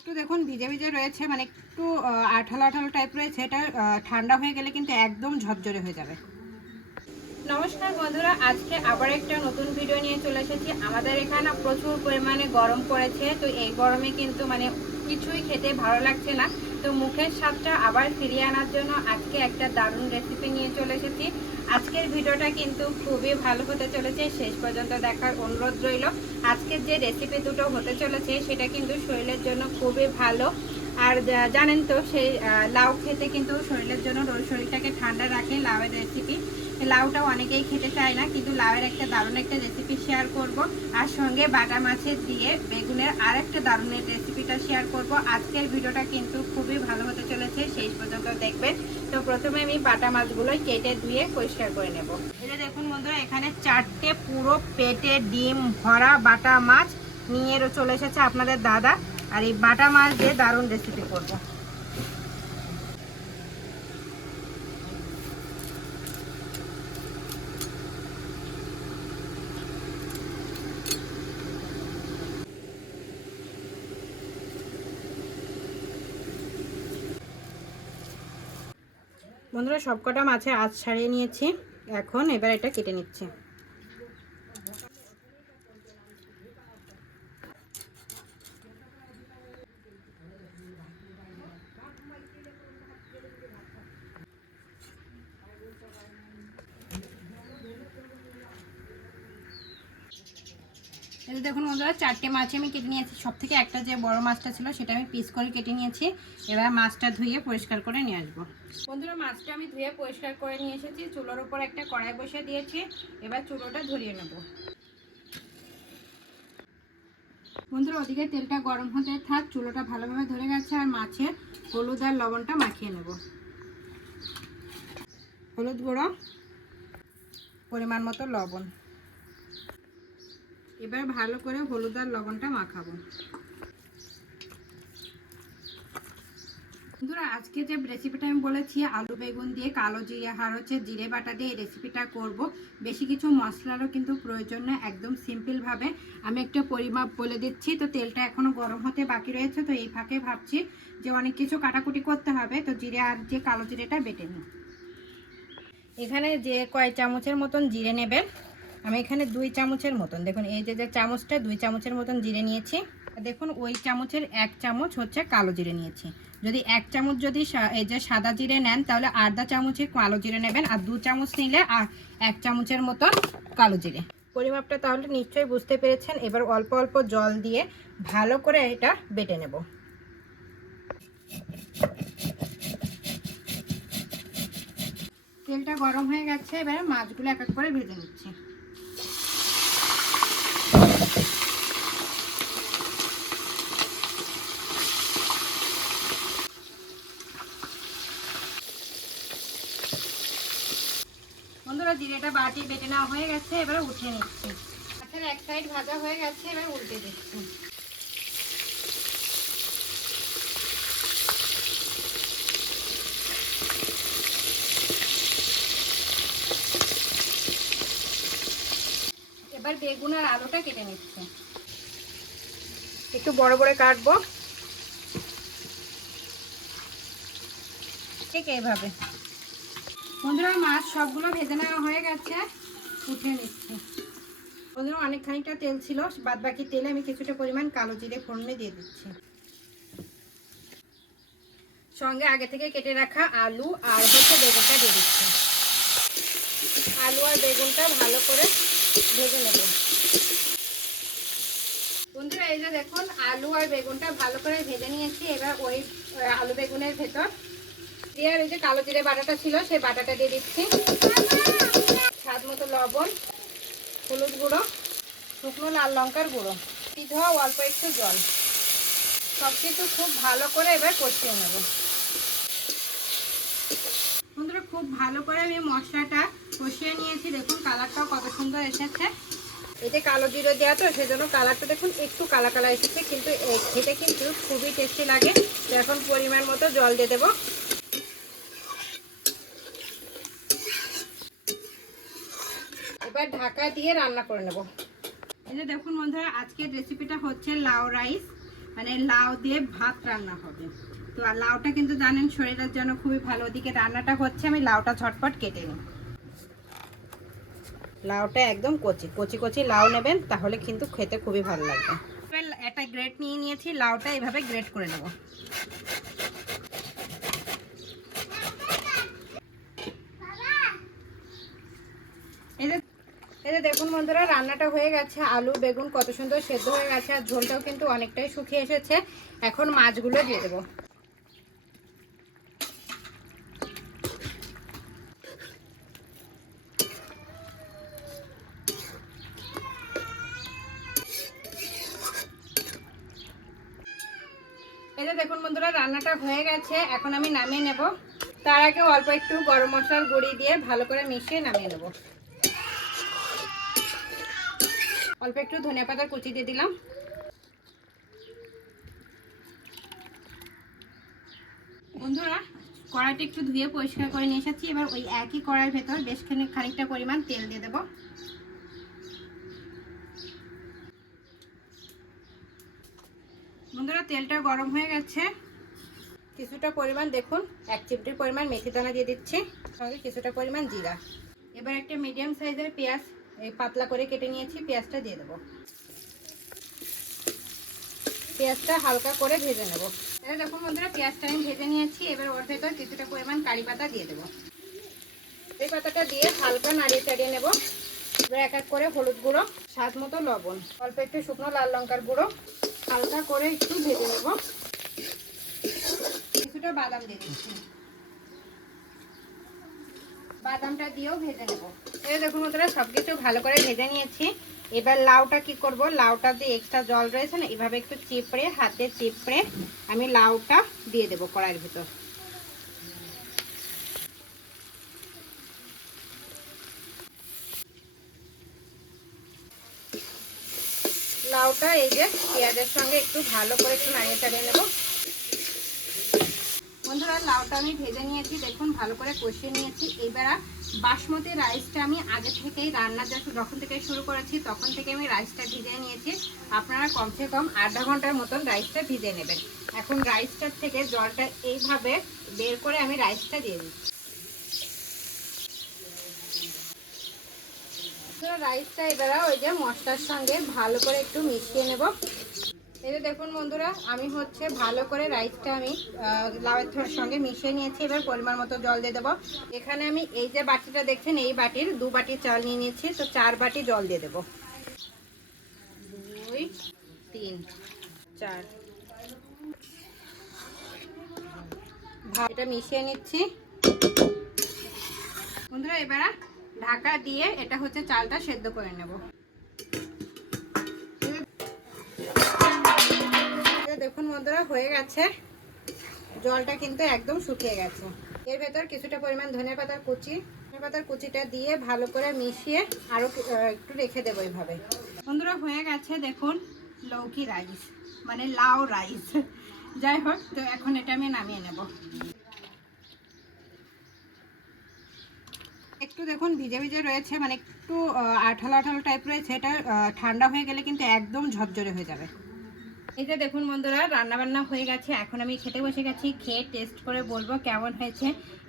একটু দেখুন, ভিজে ভিজে রয়েছে মানে একটু আঠালো আঠালো টাইপ রয়েছে, এটা ঠান্ডা হয়ে গেলে কিন্তু একদম ঝরঝরে হয়ে যাবে। নমস্কার বন্ধুরা, আজকে আবার একটা নতুন ভিডিও নিয়ে চলে এসেছি। আমাদের এখানে প্রচুর পরিমাণে গরম পড়েছে, তো এই গরমে কিন্তু মানে কিছুই খেতে ভালো লাগছে না। তো মুখের স্বাদটা আবার ফিরিয়ে আনার জন্য আজকে একটা দারুণ রেসিপি নিয়ে চলে এসেছি। আজকের ভিডিওটা কিন্তু খুবই ভালো হতে চলেছে। শেষ পর্যন্ত দেখার অনুরোধ রইল। আজকের যে রেসিপি দুটো হতে চলেছে, সেটা কিন্তু শরীরের জন্য খুবই ভালো। আর জানেন তো, সেই লাউ খেতে কিন্তু শরীরের জন্য শরীরটাকে ঠান্ডা রাখে লাউয়ের রেসিপি লাউটা অনেকেই খেতে চায় না, কিন্তু লাউয়ের একটা দারুণ একটা রেসিপি শেয়ার করব। আর সঙ্গে বাটা মাছের দিয়ে বেগুনের আর একটা দারুণের রেসিপিটা শেয়ার করব। আজকের ভিডিওটা কিন্তু খুবই ভালো হতে চলেছে, শেষ পর্যন্ত দেখবেন। তো প্রথমে আমি বাটা মাছগুলোই কেটে ধুয়ে পরিষ্কার করে নেব। এটা দেখুন বন্ধুরা, এখানে চারটে পুরো পেটে ডিম ভরা বাটা মাছ নিয়ে চলে এসেছে আপনাদের দাদা। আর এই বাটা মাছ দিয়ে দারুণ রেসিপি করব। বন্ধুরা সবকটা মাছের আঁচ ছাড়িয়ে নিয়েছি। এখন এবার এটা কেটে নিচ্ছি। যে দেখুন বন্ধুরা, চারটে মাছ আমি কেটে নিয়েছি। সব থেকে একটা যে বড় মাছটা ছিল, সেটা আমি পিস করে কেটে নিয়েছি। এবার মাছটা ধুয়ে পরিষ্কার করে নিয়ে আসব। বন্ধুরা, মাছটা আমি ধুয়ে পরিষ্কার করে নিয়ে এসেছি। চুলোর উপর একটা কড়াই বসিয়ে দিয়েছি। এবার চুলোটা ধরিয়ে নেব। বন্ধুরা, ওদিকে তেলটা গরম হতে থাক, চুলোটা ভালোভাবে ধরে গেছে, আর মাছে হলুদ আর লবণটা মাখিয়ে নেব। হলুদ গুঁড়ো, পরিমাণ মতো লবণ। এবার ভালো করে হলুদ আর লবণটা মাখাবো। বন্ধুরা, আজকে যে রেসিপিটা আমি বলেছি, আলু বেগুন দিয়ে কালো জিরে, আর হচ্ছে জিরে বাটা দিয়ে রেসিপিটা করব। বেশি কিছু মশলারও কিন্তু প্রয়োজন না, একদম সিম্পলভাবে আমি একটা পরিমাপ বলে দিচ্ছি, তো তেলটা এখনও গরম হতে বাকি রয়েছে, তো এই ফাঁকে ভাবছি যে অনেক কিছু কাটাকুটি করতে হবে, তো জিরে আর যে কালো জিরেটা বেটে নিই। এখানে যে কয় চামচের মতন জিরে নেবেন আমি এখানে দুই চামচের মতন। দেখুন, এই যে যে চামচটা, দুই চামচের মতন জিরে নিয়েছি। দেখুন, ওই চামচের এক চামচ হচ্ছে কালো জিরে নিয়েছি। যদি এক চামচ যদি এই যে সাদা জিরে নেন, তাহলে আধা চামচে কালো জিরে নেবেন, আর দু চামচ নিলে এক চামচের মতন কালো জিরে। পরিমাপটা তাহলে নিশ্চয়ই বুঝতে পেরেছেন। এবার অল্প অল্প জল দিয়ে ভালো করে এটা বেটে নেব। তেলটা গরম হয়ে গেছে, এবারে মাছগুলো এক এক করে ভেজে নিচ্ছি। বন্ধুরা জিরেটা বাটি বেটে নেওয়া হয়ে গেছে, এবারে উঠিয়ে নিচ্ছি। মাছের এক সাইড ভাজা হয়ে গেছে, এবার উল্টে দিচ্ছি। এবার বেগুন আর আলুটা কেটে নিচ্ছে। একটু বড় বড় কাটবো। ঠিক এইভাবে। বন্ধুরা, মাছ সবগুলো ভেজে নেওয়া হয়ে গেছে। উঠে নিচ্ছি। বন্ধুরা অনেক খানিকটা তেল ছিল বাদ বাকি তেলে আমি কিছুটা পরিমাণ কালো জিরে ফোড়নে দিয়ে দিচ্ছি। সঙ্গে আগে থেকে কেটে রাখা আলু আর হচ্ছে বেগুনটা দিয়ে দিচ্ছি। আলু আর বেগুনটা ভালো করে ভেজে নেব। বন্ধুরা, এই যে দেখুন, আলু আর বেগুনটা ভালো করে ভেজে নিয়েছি। এবার ওই, আলু বেগুনের ভেতর দিয়ে আর ওই যে কালো জিরে বাটাটা ছিল, সেই বাটাটা দিয়ে দিচ্ছি। স্বাদ মতো লবণ, হলুদ গুঁড়ো, শুকনো লাল লঙ্কার গুঁড়ো, সিদ্ধ অল্প একটু জল। সব কিছু খুব ভালো করে এবার কষিয়ে নেব। বন্ধুরা, খুব ভালো করে আমি মশলাটা কষিয়ে নিয়েছি। দেখুন, কালারটাও কত সুন্দর এসেছে। এতে কালো জিরে দেওয়া তো, সেজন্য কালারটা দেখুন, একটু কালা কালা এসেছে, কিন্তু খেতে কিন্তু খুবই টেস্টি লাগে। এখন পরিমাণ মতো জল দিয়ে দেবো। এবার ঢাকা দিয়ে রান্না করে নেব। এই যে দেখুন বন্ধুরা, আজকের রেসিপিটা হচ্ছে লাউ রাইস। মানে লাউ দিয়ে ভাত রান্না হবে। তো আর লাউটা কিন্তু জানেন, শরীরের জন্য খুবই ভালো। ওদিকে রান্নাটা হচ্ছে, আমি লাউটা ঝটপট কেটে নিই। লাউটা একদম কচি কচি কচি লাউ নেবেন, তাহলে কিন্তু খেতে খুবই ভালো লাগবে। একটা গ্রেট নিয়ে নিয়েছি, লাউটা এভাবে গ্রেট করে নেব এই যে এই যে দেখুন বন্ধুরা, রান্নাটা হয়ে গেছে। আলু, বেগুন কত সুন্দর সেদ্ধ হয়ে গেছে আর ঝোলটাও কিন্তু অনেকটাই শুকিয়ে এসেছে। এখন মাছগুলো দিয়ে দেবো। এই যে দেখুন বন্ধুরা, রান্নাটা হয়ে গেছে। এখন আমি নামিয়ে নেব। তার আগে অল্প একটু গরম মশলার গুঁড়ি দিয়ে ভালো করে মিশিয়ে নামিয়ে নেব। অল্প একটু ধনিয়া পাতার কুচি দিয়ে দিলাম। বন্ধুরা, কড়াইটা একটু ধুয়ে পরিষ্কার করে নিয়ে এসেছি। এবার ওই একই কড়াইয়ের ভেতর বেশ খানি- খানিকটা পরিমাণ তেল দিয়ে দেবো। বন্ধুরা, তেলটা গরম হয়ে গেছে। কিছুটা পরিমাণ দেখুন, এক চিমটির পরিমাণ মেথি দানা দিয়ে দিচ্ছি, সঙ্গে কিছুটা পরিমাণ জিরা। এবার একটা মিডিয়াম সাইজের পেঁয়াজ এই পাতলা করে কেটে নিয়েছি, পেঁয়াজটা দিয়ে দেবো। পেঁয়াজটা হালকা করে ভেজে নেব। এবার দেখুন বন্ধুরা, পেঁয়াজটা আমি ভেজে নিয়েছি, এবার ওর ভেতর কিছুটা পরিমাণ কারি পাতা দিয়ে দেবো। এই পাতাটা দিয়ে হালকা নাড়িয়ে চাড়িয়ে নেব। এবার এক এক করে হলুদ গুঁড়ো, স্বাদ মতো লবণ, অল্প একটু শুকনো লাল লঙ্কার গুঁড়ো, হালকা করে একটু ভেজে নেব। কিছুটা বাদাম দিয়ে দিচ্ছি। বাদামটা দিয়েও ভেজে নেব। এই দেখুন বন্ধুরা সব কিছু ভালো করে ভেজে নিয়েছি। এবার লাউটা কি করব? লাউটা যে এক্সট্রা জল রয়েছে না, এভাবে একটু চিপড়ে, হাতে চিপড়ে আমি লাউটা দিয়ে দেবো কড়াইয়ের ভিতর। লাউটা এই যে পেঁয়াজের সঙ্গে একটু ভালো করে একটু নাড়িয়ে চাড়িয়ে নেব। বন্ধুরা, লাউটা আমি ভেজে নিয়েছি, দেখুন ভালো করে কষিয়ে নিয়েছি। এবার বাসমতি রাইসটা আমি আগে থেকেই রান্না যখন থেকে শুরু করেছি, তখন থেকে আমি রাইসটা ভিজিয়ে নিয়েছি। আপনারা কমসে কম আধা ঘণ্টার মতন রাইসটা ভিজে নেবেন। এখন রাইসটার থেকে জলটা এইভাবে বের করে আমি রাইসটা দিয়ে দিচ্ছি। রাইসটা এবার ওই যে মশলার সঙ্গে ভালো করে একটু মিশিয়ে নেব। এই যে দেখুন বন্ধুরা, আমি হচ্ছে ভালো করে রাইসটা আমি লাউয়ের সঙ্গে মিশিয়ে নিয়েছি। এবার পরিমাণ মতো জল দিয়ে দেবো। এখানে আমি এই যে বাটিটা দেখছেন, এই বাটির দু বাটি চাল নিয়ে নিয়েছি, তো চার বাটি জল দিয়ে দেবো। দুই, তিন, চার। এটা মিশিয়ে নিচ্ছি। বন্ধুরা, এবার ঢাকা দিয়ে এটা হচ্ছে চালটা সেদ্ধ করে নেব। দেখুন বন্ধুরা, হয়ে গেছে। জলটা কিন্তু একদম শুকিয়ে গেছে। এর ভেতর কিছুটা পরিমাণ ধনে পাতার কুচি। ধনে পাতার কুচিটা দিয়ে ভালো করে মিশিয়ে আরও একটু রেখে দেবো এইভাবে বন্ধুরা, হয়ে গেছে দেখুন লৌকি রাইস মানে লাউ রাইস। যাই হোক, তো এখন এটা আমি নামিয়ে নেব। একটু দেখুন ভিজে ভিজে রয়েছে মানে একটু আঠালো আঠালো টাইপ রয়েছে। এটা ঠান্ডা হয়ে গেলে কিন্তু একদম ঝরঝরে হয়ে যাবে। এই যে দেখুন বন্ধুরা রান্না বান্না হয়ে গেছে। এখন আমি খেতে বসে গেছি, খেয়ে টেস্ট করে বলব কেমন হয়েছে।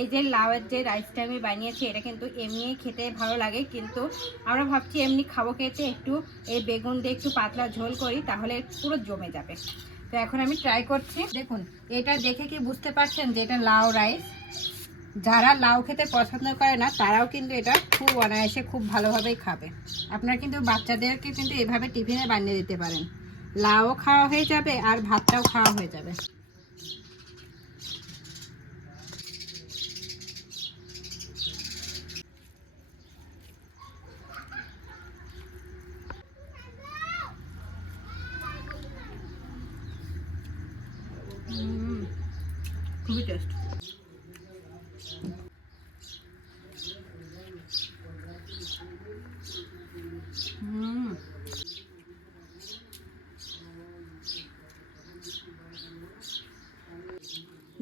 এই যে লাউয়ের যে রাইসটা আমি বানিয়েছি, এটা কিন্তু এমনি খেতে ভালো লাগে। কিন্তু আমরা ভাবছি এমনি খাব খেতে, একটু এই বেগুন দিয়ে একটু পাতলা ঝোল করি, তাহলে পুরো জমে যাবে। তো এখন আমি ট্রাই করছি। দেখুন, এটা দেখে কি বুঝতে পারছেন যে এটা লাউ রাইস যারা লাউ খেতে পছন্দ করে না, তারাও কিন্তু এটা খুব অনায়াসে খুব ভালোভাবেই খাবে। আপনারা কিন্তু বাচ্চাদেরকে কিন্তু এভাবে টিফিনে বানিয়ে দিতে পারেন। লাউও খাওয়া হয়ে যাবে আর ভাতটাও খাওয়া হয়ে যাবে। খুবই টেস্ট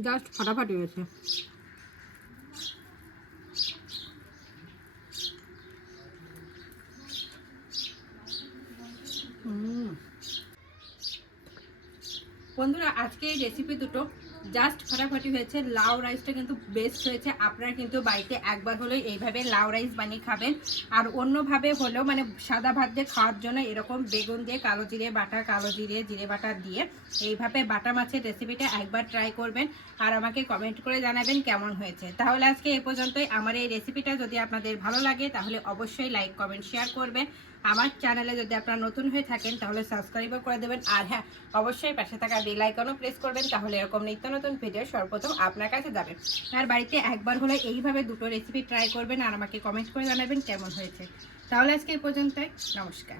জাস্ট ফাটাফাটি হয়েছে। বন্ধুরা আজকে এই রেসিপি দুটো জাস্ট ফাটাফাটি হয়েছে। লাউ রাইসটা কিন্তু বেস্ট হয়েছে। আপনারা কিন্তু বাড়িতে একবার হলেও এইভাবে লাউ রাইস বানিয়ে খাবেন। আর অন্যভাবে হলেও মানে সাদা ভাত দিয়ে খাওয়ার জন্য এরকম বেগুন দিয়ে, কালো জিরে বাটা, কালো জিরে জিরে বাটা দিয়ে এইভাবে বাটা মাছের রেসিপিটা একবার ট্রাই করবেন আর আমাকে কমেন্ট করে জানাবেন কেমন হয়েছে। তাহলে আজকে এই পর্যন্তই। আমার এই রেসিপিটা যদি আপনাদের ভালো লাগে, তাহলে অবশ্যই লাইক কমেন্ট শেয়ার করবেন। আমার চ্যানেলে যদি আপনারা নতুন হয়ে থাকেন, তাহলে সাবস্ক্রাইবও করে দেবেন। আর হ্যাঁ অবশ্যই পাশে থাকা বেল আইকনও প্রেস করবেন, তাহলে এরকম নিত্য নতুন ভিডিও সর্বপ্রথম আপনার কাছে যাবে। আর বাড়িতে একবার হলে এইভাবে দুটো রেসিপি ট্রাই করবেন আর আমাকে কমেন্ট করে জানাবেন কেমন হয়েছে। তাহলে আজকে এই পর্যন্তই, নমস্কার।